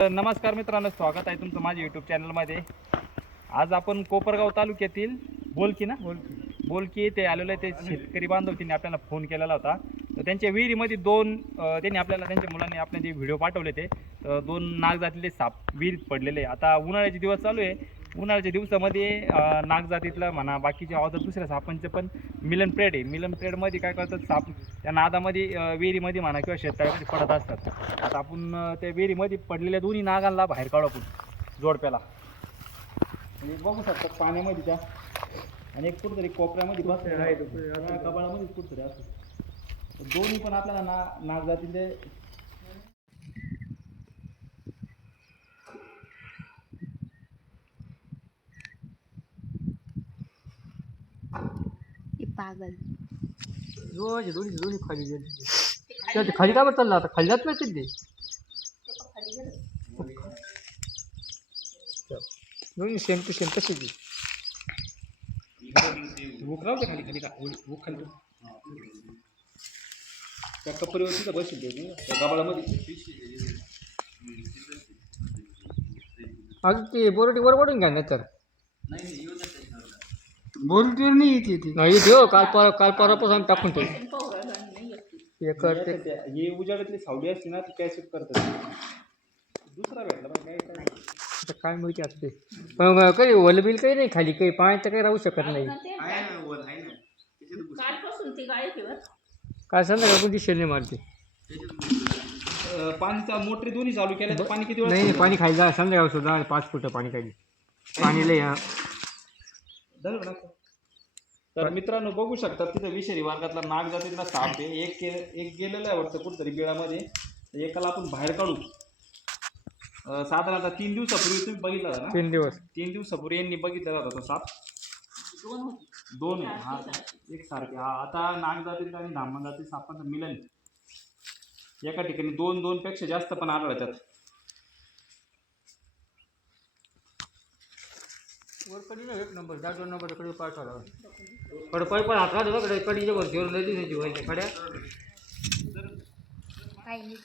नमस्कार मित्रांनो स्वागत आहे तुमचं माझ्या यूट्यूब चॅनलमध्ये आज आपण कोपरगाव तालुक्यातील बोलकी ना? बोलकी. बोलकी ते आलेले ते शेतकरी बांधव त्यांनी आपल्याला फोन केलेला होता. तर त्यांच्या विहिरीमध्ये दोन त्यांनी आपल्याला त्यांच्या मुलांनी आपल्याला जे व्हिडिओ पाठवले ते दोन नाग जातीतले साप विहिरीत पडलेले. आता उन्हाळ्याचे दिवस चालू आहे उन्हाळ्याच्या दिवसामध्ये अं, नाग जातीतलं म्हणा बाकीचे अवधर दुसऱ्या सापांचं पण मिलन प्रेड आहे. मिलन प्रेडमध्ये काय करतात साप? त्या नादामध्ये विहिरीमध्ये म्हणा किंवा शेततळ्यामध्ये पडत असतात. आता आपण त्या विहिरीमध्ये पडलेल्या दोन्ही नागांना बाहेर काढू आपण जोडप्याला. म्हणजे बघू शकतात पाण्यामध्ये त्या. आणि एक कुठेतरी कोपऱ्यामध्ये बसलेला आहे. कपाळामध्ये कुठेतरी असतो दोन्ही पण आपल्याला ना नाग जातीचे पागल. दोन्ही दोन्ही दोन्ही खाली गेले. ते खाली का बरं चालला? आता खाली जात नाही ते. दोन्ही सेम टू सेम तशीच आहे. भूक राहते खाली खाली का? भूक खाली. त्या तिथं बसेल ते नाही? त्या अजून ते बोरटी वर ओढून घ्या नाही तर बोरटीवर नाही येते ती नाही येते हो काल पर काल परवापासून आम्ही टाकून ठेवू हे करते हे उजाडातली सावली असते ना ती कॅसेट करतात? दुसरा भेटला पण काय काय आता काय माहिती असते पण मग काही वलबिल काही नाही खाली काही पाण्यात तर काही राहू शकत नाही. कालपासून ती गाय ठेवत काय संध्याकाळ कोणती शेरणी मारते अं, पाणीचा मोटरी दोन्ही चालू केल्या तर पाणी किती वेळ नाही नाही, पाणी खाली जा संध्याकाळ सुद्धा पाच फुट पाणी खाली पाणी लय हा. झालं ना? तर मित्रांनो बघू शकता तिथं विषारी वर्गातला नाग जातीतला साप आहे. एक के एक गेलेला आहे वाटतं कुठतरी बिळामध्ये. एकाला आपण बाहेर काढू. साधारणतः तीन दिवसापूर्वी तुम्ही बघितला होता ना? तीन दिवस. तीन दिवसापूर्वी यांनी बघितलेला होता तो साप. दोन आहे. हा एक सारखे. हा आता नाग जातीत आणि धामण जाती सापांचं मिलन. एका ठिकाणी दोन दोन पेक्षा जास्त पण आढळतात. वर कडी ना एक नंबर नंबरकडे कडपाय पण हात राहतो कडे कडीच्या व्हायच्या कड्या काही नाही.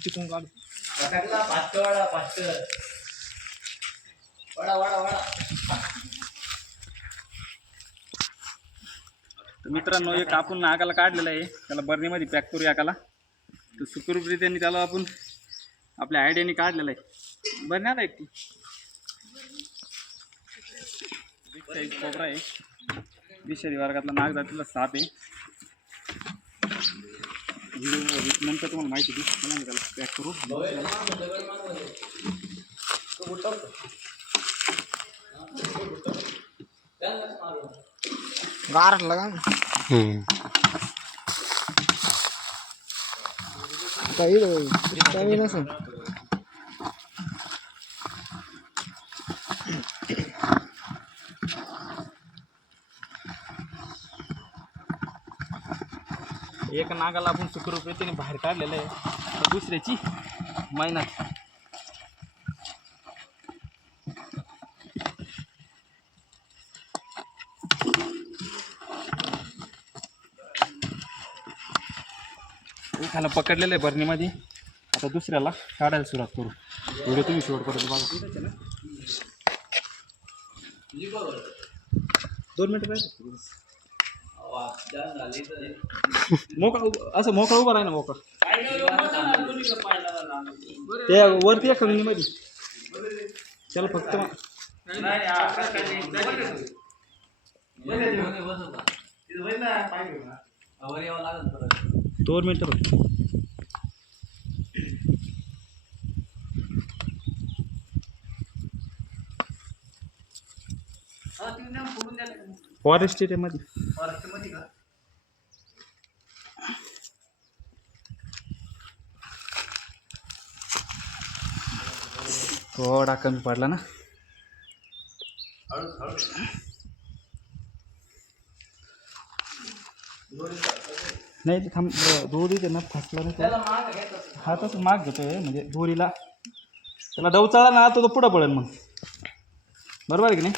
चिकून काढ. तर मित्रांनो एक आपण नागाला काढलेला आहे. त्याला बर्नीमध्ये पॅक करू एकाला. तर सुखरूपरीत्याने त्याला आपण आपल्या आयडियाने काढलेला आहे. बरण्यात आहे ती. साईज कोबरा आहे. विषारी वर्गातला नाग जातीला साप आहे. नंतर तुम्हाला माहिती देऊ चला मी त्याला पॅक करू. गार लगा काही काही नसेल एक नागाला आपण सुखरूपरीतीने बाहेर काढलेलं आहे. तर दुसऱ्याची मेहनत एखादा पकडलेलं आहे बरणीमध्ये. आता दुसऱ्याला काढायला सुरुवात करू. व्हिडिओ तुम्ही शेवट करत बघा. दोन मिनटं पाहिजे असं मोकळा उभा राही ना मोकळा. ते वरती या मध्ये त्याला फक्त दोन मिनिटं फक्त फॉरेस्ट एरियामध्ये थोडा कमी पडला ना. नाही ते थांब दोरी ते ना फासला नाही. हा तसं माग घेतोय म्हणजे दोरीला. त्याला डवचाळा ना तो तो पुढं पडेल मग. बरोबर आहे की नाही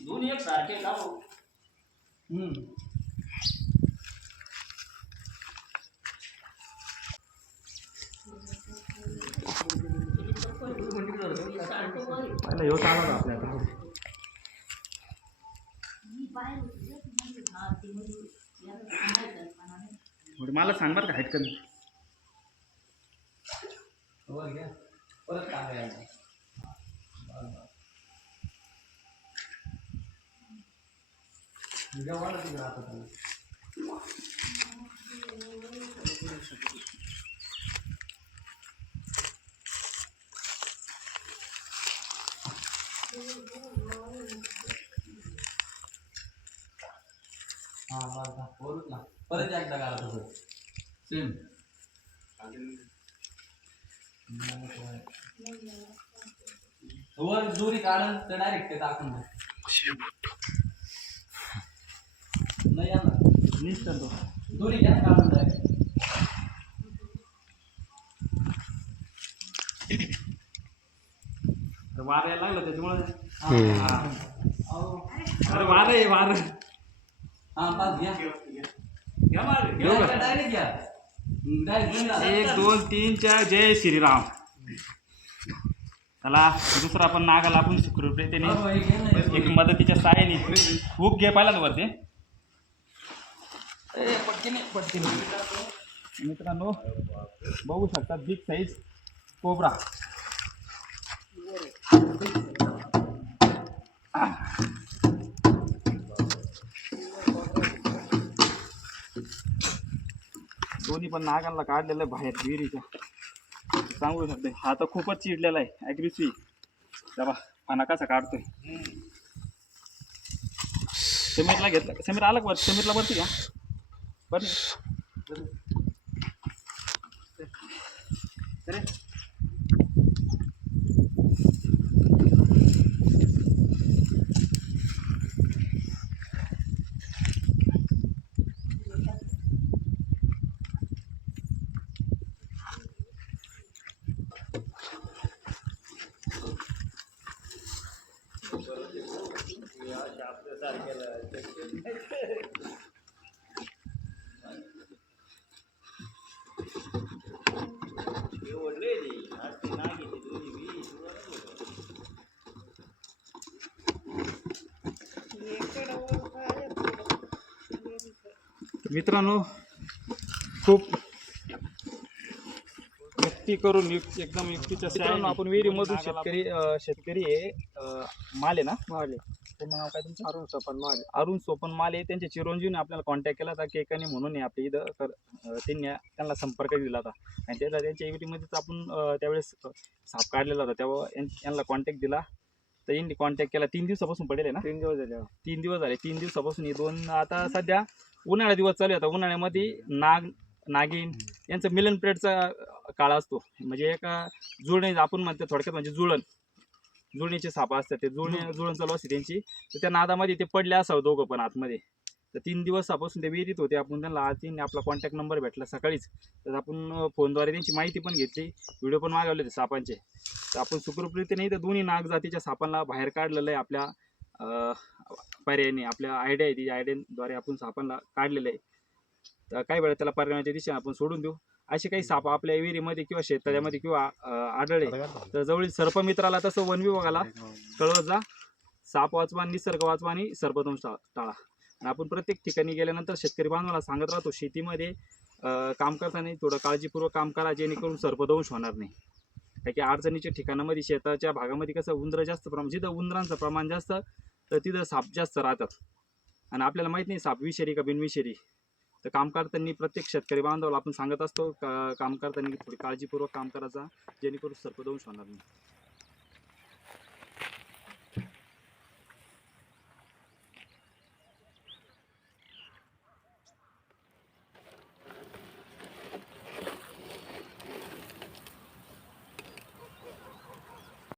दोन्ही एक सारखे का ह्यो आपल्याकडे बरं, मला सांग बरं का आहेत कमी. परत काय हा बरं बोलूच ना परत एकदा करा तसं सेम वर दोरी काढून तर डायरेक्ट ते टाकून द्या. नाही येणार निघतं तो दोरी घ्या काढून डायरेक्ट तर वारं यायला लागलं त्याच्यामुळे? हा अरे वारं आहे वारं. हा पाच घ्या. वारं? डायरेक्ट. एक दोन तीन चार. जय श्रीराम. चला दुसरा पण नागाला आपण घे ना. एक मदतीच्या साहाय्याने. हुक घे पाहिला वरती. मित्रांनो बघू शकता बिग साईज कोबरा दोन्ही पण नागांना काढलेलं आहे बाहेर विहिरीच्या. सांगू शकते हा तर खूपच चिडलेला आहे ॲग्रेसिव्ह बाबा पाना कसा काढतोय. समीरला घेतला समीर आला वर समीरला वरती का बरं अरे मित्रांनो खूप युक्ती करून युक्ती एकदम युक्तीच्या मित्रांनो आपण विहिरीमधून शेतकरी अं, शेतकरी आहे अं, माल आहे ना? माले पूर्ण नाव काय तुमचं? अरुण सपन माले अरुण सोपन माले त्यांच्या चिरंजीवने आपल्याला कॉन्टॅक्ट केला होता केकाने म्हणून आहे आपल्या इथं तर अं, त्यांनी त्यांना संपर्क दिला होता. आणि त्याचा त्यांच्या इव्हिटीमध्येच आपण अं, त्यावेळेस अं, साप काढलेला होता. तेव्हा यां- यांना कॉन्टॅक्ट दिला. तर यांनी कॉन्टॅक्ट केला. तीन दिवसापासून पडेल आहे ना? तीन दिवस झाले तीन दिवस झाले. तीन दिवसापासून हे दोन आता सध्या उन्हाळा दिवस चालू आहे. उन्हाळ्यामध्ये नाग नागिन यांचं मिलन पिरियडचा काळ असतो. म्हणजे एका जुळणे आपण म्हणतो थोडक्यात म्हणजे जुळण. जुळणीचे सापा असतात. ते जुळणे जुळण चालू असते त्यांची. तर त्या नादामध्ये ते पडले असावं दोघं पण आतमध्ये. तर तीन दिवसापासून ते विहिरीत होते. आपण त्यांना आज तीन आपला कॉन्टॅक्ट नंबर भेटला सकाळीच. तर आपण फोनद्वारे त्यांची माहिती पण घेतली. व्हिडिओ पण मागवले होते सापांचे. तर आपण सुखरूपरीतीने इथं दोन्ही नाग जातीच्या सापांना बाहेर काढलेलं आहे आपल्या पर्यायाने आपल्या आयडिया आहे ती आयडियाद्वारे आपण सापांना काढलेलं आहे. तर काही वेळा त्याला पर्यायाच्या दिशेने आपण सोडून देऊ. असे काही साप आपल्या विहिरीमध्ये किंवा शेततळ्यामध्ये किंवा आढळले. तर जवळील सर्पमित्राला तसं वन विभागाला कळवत जा. साप वाचवा निसर्ग वाचवा आणि सर्पदंश टाळा. आणि आपण प्रत्येक ठिकाणी गेल्यानंतर शेतकरी बांधवाला सांगत राहतो शेतीमध्ये काम करताना थोडं काळजीपूर्वक काम करा जेणेकरून सर्पदंश होणार नाही. कारण की अडचणीच्या ठिकाणामध्ये शेताच्या भागामध्ये कसं उंदरं जास्त प्रमाण जिथं उंदरांचं प्रमाण जास्त तर तिथं साप जास्त राहतात. आणि आपल्याला माहीत नाही साप विषारी का बिनविषारी. तर काम करताना प्रत्येक शेतकरी बांधवाला आपण सांगत असतो का काम करताना थोडी काळजीपूर्वक काम करायचा जेणेकरून सर्पदंश होणार नाही.